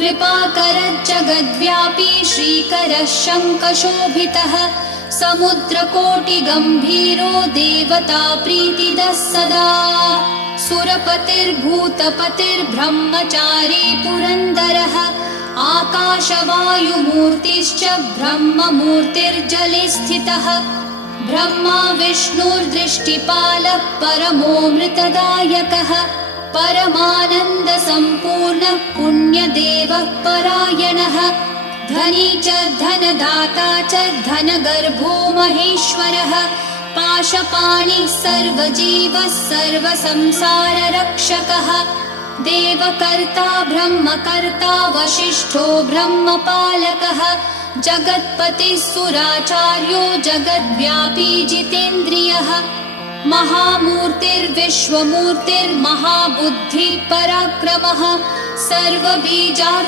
कृपाकरज्जगद्व्यापी श्रीकरः शङ्खशोभितः समुद्रकोटिगम्भीरो देवता प्रीतिदः सदा सुरपतिर्भूतपतिर्ब्रह्मचारी पुरन्दरः आकाशवायुमूर्तिश्च ब्रह्ममूर्तिर्जले स्थितः ब्रह्मा विष्णुर्दृष्टिपालः परमोऽमृतदायकः परमानन्दसम्पूर्णः पुण्यदेवः परायणः धनी च धनदाता च धनगर्भो महेश्वरः पाशपाणिः सर्वजीवः सर्वसंसाररक्षकः देवकर्ता ब्रह्मकर्ता वसिष्ठो ब्रह्मपालकः जगत्पतिः सुराचार्यो जगद्व्यापी जितेन्द्रियः महामूर्तिर्विश्वमूर्तिर्महाबुद्धिः पराक्रमः सर्वबीजार्थः